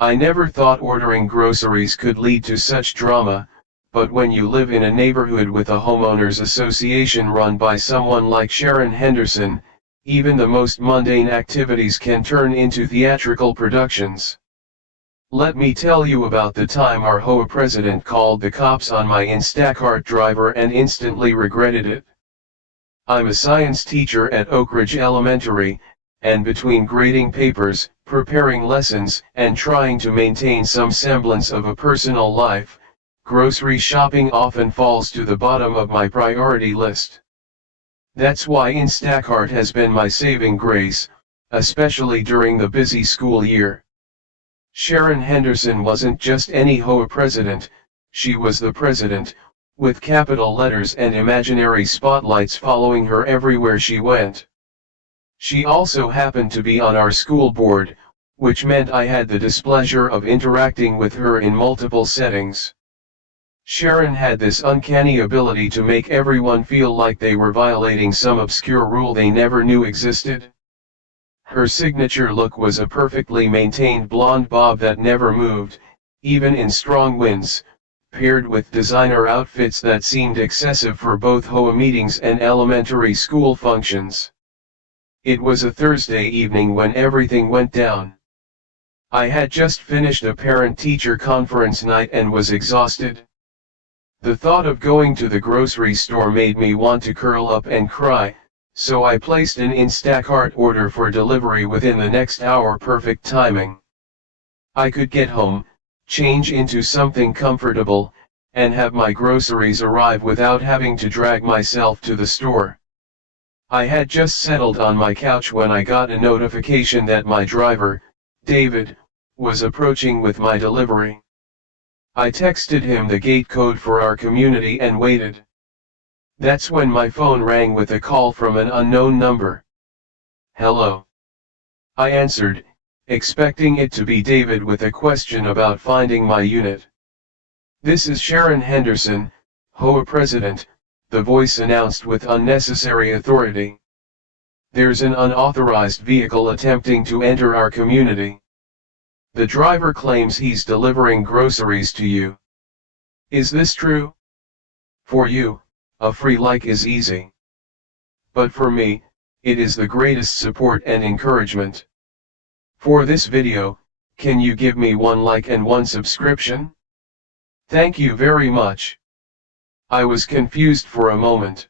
I never thought ordering groceries could lead to such drama, but when you live in a neighborhood with a homeowners association run by someone like Sharon Henderson, even the most mundane activities can turn into theatrical productions. Let me tell you about the time our HOA president called the cops on my Instacart driver and instantly regretted it. I'm a science teacher at Oak Ridge Elementary, and between grading papers, preparing lessons, and trying to maintain some semblance of a personal life, grocery shopping often falls to the bottom of my priority list. That's why Instacart has been my saving grace, especially during the busy school year. Sharon Henderson wasn't just any HOA president, she was the president, with capital letters and imaginary spotlights following her everywhere she went. She also happened to be on our school board, which meant I had the displeasure of interacting with her in multiple settings. Sharon had this uncanny ability to make everyone feel like they were violating some obscure rule they never knew existed. Her signature look was a perfectly maintained blonde bob that never moved, even in strong winds, paired with designer outfits that seemed excessive for both HOA meetings and elementary school functions. It was a Thursday evening when everything went down. I had just finished a parent-teacher conference night and was exhausted. The thought of going to the grocery store made me want to curl up and cry, so I placed an Instacart order for delivery within the next hour. Perfect timing. I could get home, change into something comfortable, and have my groceries arrive without having to drag myself to the store. I had just settled on my couch when I got a notification that my driver, David, was approaching with my delivery. I texted him the gate code for our community and waited. That's when my phone rang with a call from an unknown number. Hello. I answered, expecting it to be David with a question about finding my unit. This is Sharon Henderson, HOA president, the voice announced with unnecessary authority. There's an unauthorized vehicle attempting to enter our community. The driver claims he's delivering groceries to you. Is this true? For you, a free like is easy. But for me, it is the greatest support and encouragement. For this video, can you give me 1 like and 1 subscription? Thank you very much. I was confused for a moment.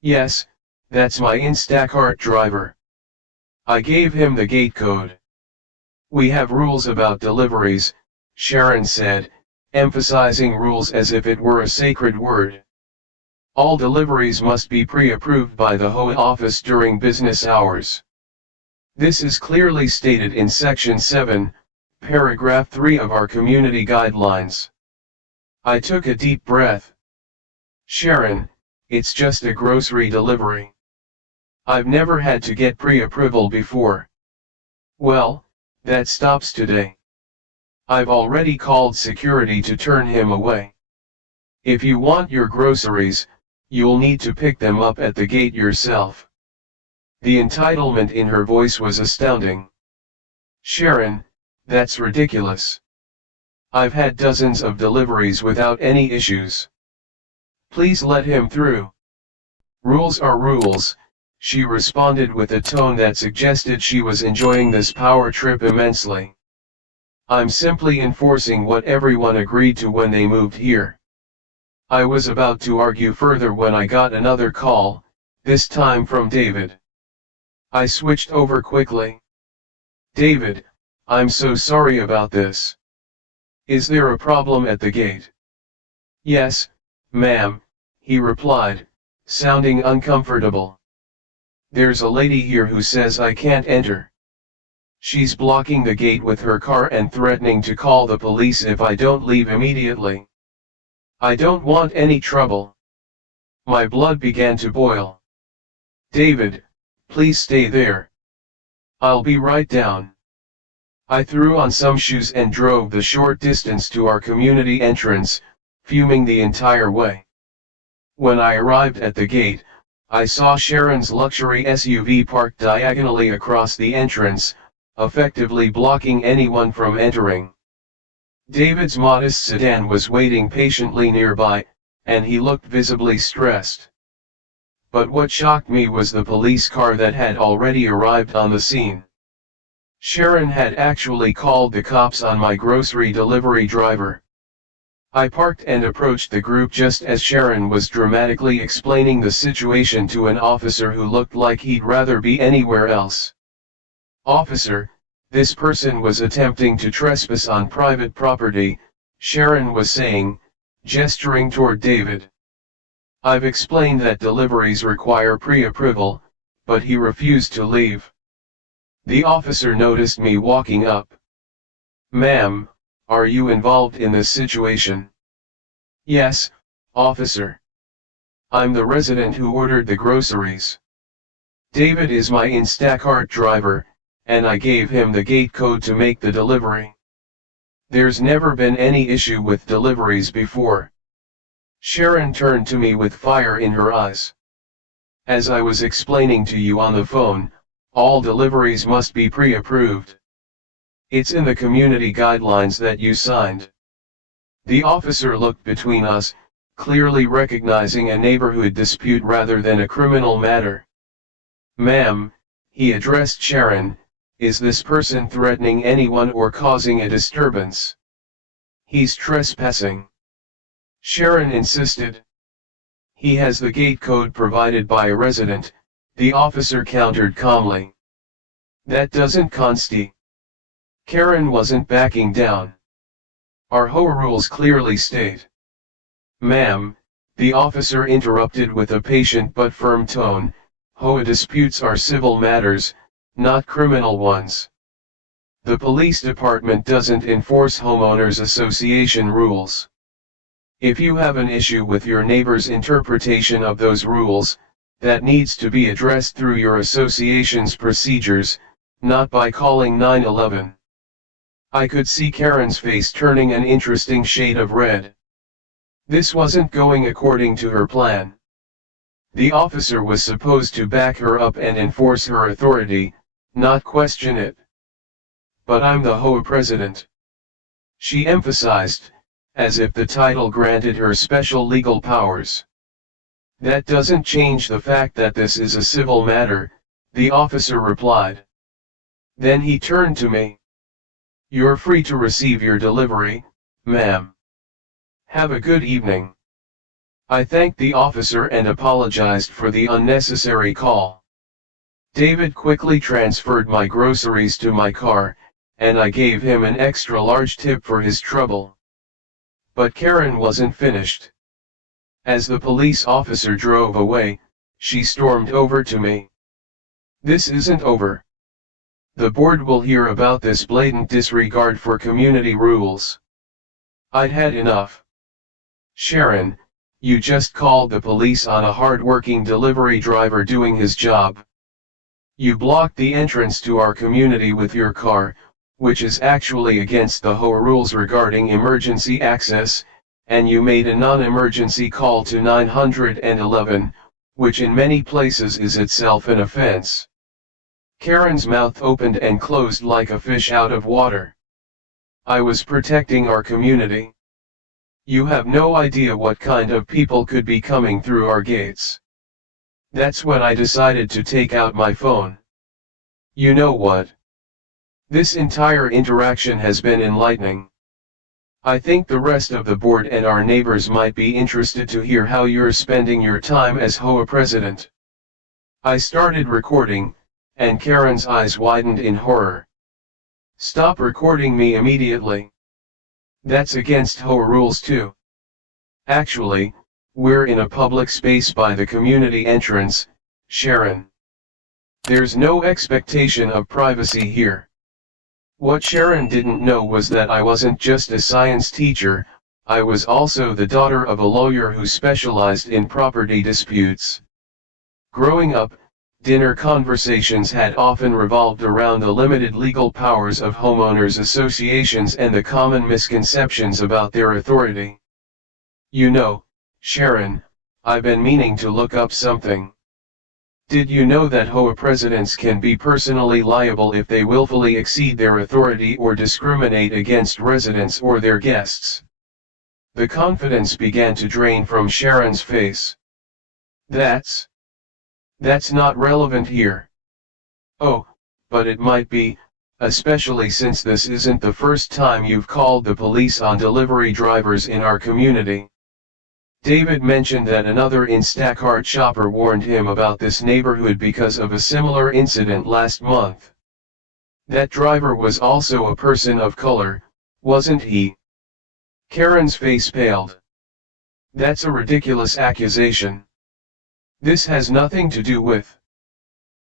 Yes, that's my Instacart driver. I gave him the gate code. We have rules about deliveries, Sharon said, emphasizing rules as if it were a sacred word. All deliveries must be pre-approved by the HOA office during business hours. This is clearly stated in Section 7, Paragraph 3 of our community guidelines. I took a deep breath. Sharon, it's just a grocery delivery. I've never had to get pre-approval before. Well, that stops today. I've already called security to turn him away. If you want your groceries, you'll need to pick them up at the gate yourself. The entitlement in her voice was astounding. Sharon, that's ridiculous. I've had dozens of deliveries without any issues. Please let him through. Rules are rules, she responded with a tone that suggested she was enjoying this power trip immensely. I'm simply enforcing what everyone agreed to when they moved here. I was about to argue further when I got another call, this time from David. I switched over quickly. David, I'm so sorry about this. Is there a problem at the gate? Yes, ma'am, he replied, sounding uncomfortable. There's a lady here who says I can't enter. She's blocking the gate with her car and threatening to call the police if I don't leave immediately. I don't want any trouble. My blood began to boil. David, please stay there. I'll be right down. I threw on some shoes and drove the short distance to our community entrance, fuming the entire way. When I arrived at the gate, I saw Sharon's luxury SUV parked diagonally across the entrance, effectively blocking anyone from entering. David's modest sedan was waiting patiently nearby, and he looked visibly stressed. But what shocked me was the police car that had already arrived on the scene. Sharon had actually called the cops on my grocery delivery driver. I parked and approached the group just as Sharon was dramatically explaining the situation to an officer who looked like he'd rather be anywhere else. "Officer, this person was attempting to trespass on private property," Sharon was saying, gesturing toward David. "I've explained that deliveries require pre-approval, but he refused to leave." The officer noticed me walking up. "Ma'am, are you involved in this situation?" "Yes, officer. I'm the resident who ordered the groceries. David is my Instacart driver, and I gave him the gate code to make the delivery. There's never been any issue with deliveries before." Sharon turned to me with fire in her eyes. "As I was explaining to you on the phone, all deliveries must be pre-approved. It's in the community guidelines that you signed." The officer looked between us, clearly recognizing a neighborhood dispute rather than a criminal matter. "Ma'am," he addressed Sharon, "is this person threatening anyone or causing a disturbance?" "He's trespassing," Sharon insisted. "He has the gate code provided by a resident," the officer countered calmly. "That doesn't constitute." Karen wasn't backing down. "Our HOA rules clearly state." "Ma'am," the officer interrupted with a patient but firm tone, "HOA disputes are civil matters, not criminal ones. The police department doesn't enforce homeowners association rules. If you have an issue with your neighbor's interpretation of those rules, that needs to be addressed through your association's procedures, not by calling 911. I could see Karen's face turning an interesting shade of red. This wasn't going according to her plan. The officer was supposed to back her up and enforce her authority, not question it. "But I'm the HOA president," she emphasized, as if the title granted her special legal powers. "That doesn't change the fact that this is a civil matter," the officer replied. Then he turned to me. "You're free to receive your delivery, ma'am. Have a good evening." I thanked the officer and apologized for the unnecessary call. David quickly transferred my groceries to my car, and I gave him an extra large tip for his trouble. But Karen wasn't finished. As the police officer drove away, she stormed over to me. "This isn't over. The board will hear about this blatant disregard for community rules." I'd had enough. "Sharon, you just called the police on a hard-working delivery driver doing his job. You blocked the entrance to our community with your car, which is actually against the HOA rules regarding emergency access, and you made a non-emergency call to 911, which in many places is itself an offense." Karen's mouth opened and closed like a fish out of water. "I was protecting our community. You have no idea what kind of people could be coming through our gates." That's when I decided to take out my phone. You know what? This entire interaction has been enlightening. I think the rest of the board and our neighbors might be interested to hear how you're spending your time as HOA president. I started recording, and Karen's eyes widened in horror. "Stop recording me immediately. That's against HOA rules too. Actually, we're in a public space by the community entrance, Sharon. There's no expectation of privacy here." What Sharon didn't know was that I wasn't just a science teacher, I was also the daughter of a lawyer who specialized in property disputes. Growing up, dinner conversations had often revolved around the limited legal powers of homeowners associations and the common misconceptions about their authority. "You know, Sharon, I've been meaning to look up something." Did you know that HOA presidents can be personally liable if they willfully exceed their authority or discriminate against residents or their guests? The confidence began to drain from Sharon's face. That's not relevant here. Oh, but it might be, especially since this isn't the first time you've called the police on delivery drivers in our community. David mentioned that another Instacart shopper warned him about this neighborhood because of a similar incident last month. That driver was also a person of color, wasn't he? Karen's face paled. That's a ridiculous accusation. This has nothing to do with.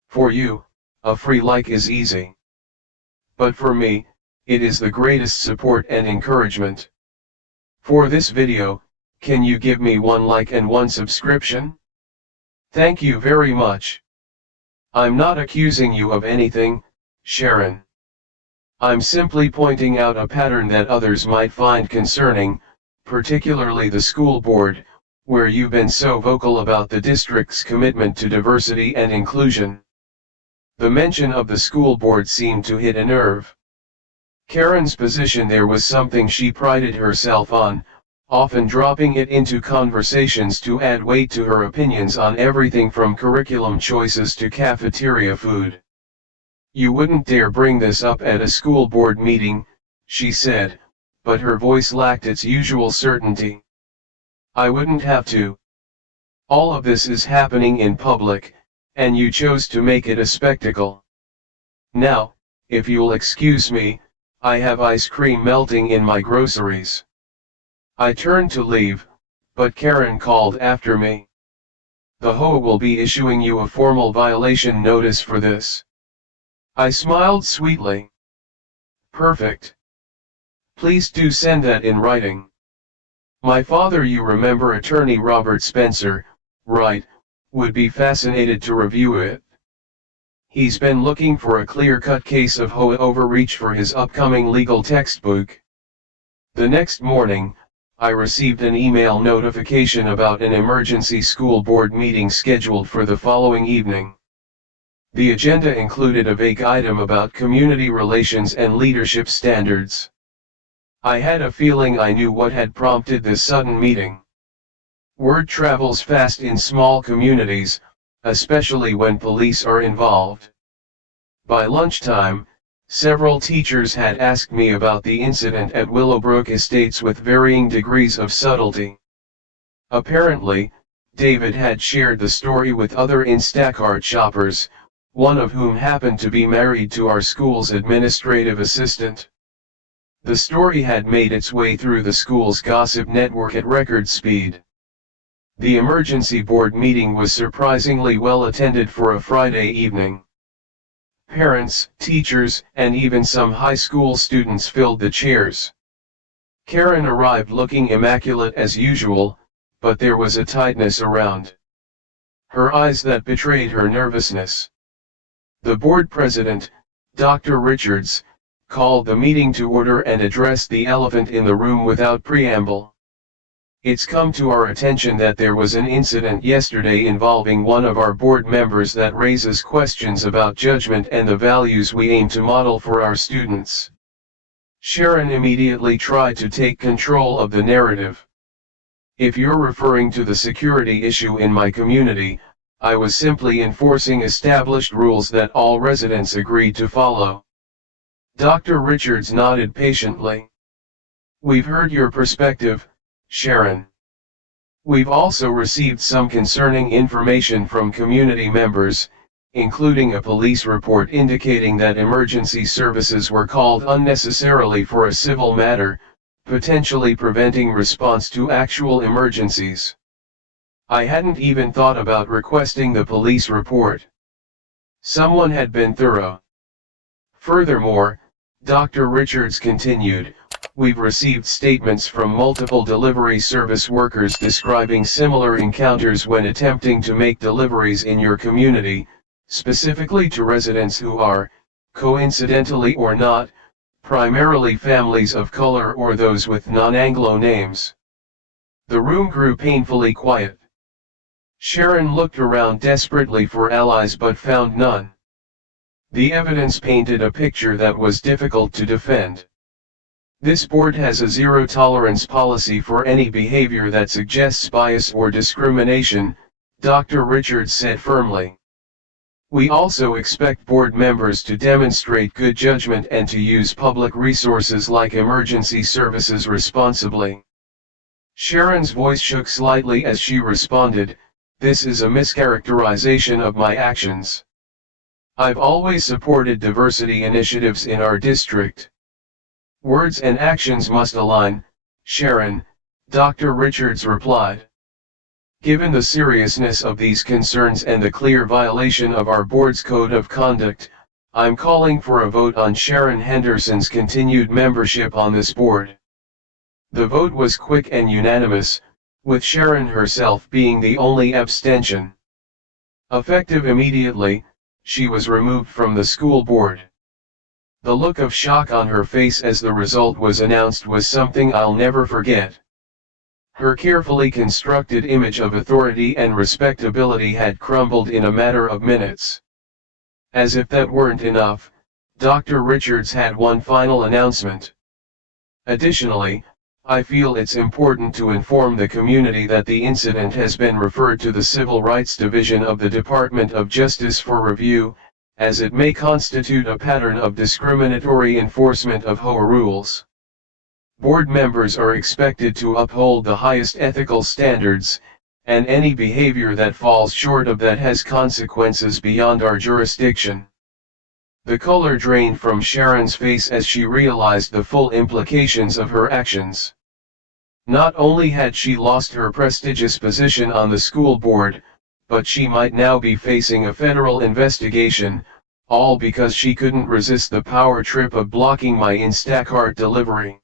For you, a free like is easy. But for me, it is the greatest support and encouragement. For this video, can you give me 1 like and 1 subscription? Thank you very much. I'm not accusing you of anything, Sharon. I'm simply pointing out a pattern that others might find concerning, particularly the school board, where you've been so vocal about the district's commitment to diversity and inclusion. The mention of the school board seemed to hit a nerve. Karen's position there was something she prided herself on, often dropping it into conversations to add weight to her opinions on everything from curriculum choices to cafeteria food. You wouldn't dare bring this up at a school board meeting, she said, but her voice lacked its usual certainty. I wouldn't have to. All of this is happening in public, and you chose to make it a spectacle. Now, if you'll excuse me, I have ice cream melting in my groceries. I turned to leave, but Karen called after me. The HOA will be issuing you a formal violation notice for this. I smiled sweetly. Perfect. Please do send that in writing. My father, you remember attorney Robert Spencer, right, would be fascinated to review it. He's been looking for a clear-cut case of HOA overreach for his upcoming legal textbook. The next morning, I received an email notification about an emergency school board meeting scheduled for the following evening. The agenda included a vague item about community relations and leadership standards. I had a feeling I knew what had prompted this sudden meeting. Word travels fast in small communities, especially when police are involved. By lunchtime, several teachers had asked me about the incident at Willowbrook Estates with varying degrees of subtlety. Apparently, David had shared the story with other Instacart shoppers, one of whom happened to be married to our school's administrative assistant. The story had made its way through the school's gossip network at record speed. The emergency board meeting was surprisingly well attended for a Friday evening. Parents, teachers, and even some high school students filled the chairs. Karen arrived looking immaculate as usual, but there was a tightness around her eyes that betrayed her nervousness. The board president, Dr. Richards, called the meeting to order and addressed the elephant in the room without preamble. It's come to our attention that there was an incident yesterday involving one of our board members that raises questions about judgment and the values we aim to model for our students. Sharon immediately tried to take control of the narrative. If you're referring to the security issue in my community, I was simply enforcing established rules that all residents agreed to follow. Dr. Richards nodded patiently. We've heard your perspective, Sharon. We've also received some concerning information from community members, including a police report indicating that emergency services were called unnecessarily for a civil matter, potentially preventing response to actual emergencies. I hadn't even thought about requesting the police report. Someone had been thorough. Furthermore, Dr. Richards continued, we've received statements from multiple delivery service workers describing similar encounters when attempting to make deliveries in your community, specifically to residents who are, coincidentally or not, primarily families of color or those with non-Anglo names. The room grew painfully quiet. Sharon looked around desperately for allies but found none. The evidence painted a picture that was difficult to defend. This board has a zero-tolerance policy for any behavior that suggests bias or discrimination, Dr. Richards said firmly. We also expect board members to demonstrate good judgment and to use public resources like emergency services responsibly. Sharon's voice shook slightly as she responded, "This is a mischaracterization of my actions. I've always supported diversity initiatives in our district. Words and actions must align, Sharon," Dr. Richards replied. Given the seriousness of these concerns and the clear violation of our board's code of conduct, I'm calling for a vote on Sharon Henderson's continued membership on this board. The vote was quick and unanimous, with Sharon herself being the only abstention. Effective immediately, she was removed from the school board. The look of shock on her face as the result was announced was something I'll never forget. Her carefully constructed image of authority and respectability had crumbled in a matter of minutes. As if that weren't enough, Dr. Richards had one final announcement. Additionally, I feel it's important to inform the community that the incident has been referred to the Civil Rights Division of the Department of Justice for review, as it may constitute a pattern of discriminatory enforcement of HOA rules. Board members are expected to uphold the highest ethical standards, and any behavior that falls short of that has consequences beyond our jurisdiction. The color drained from Sharon's face as she realized the full implications of her actions. Not only had she lost her prestigious position on the school board, but she might now be facing a federal investigation, all because she couldn't resist the power trip of blocking my Instacart delivery.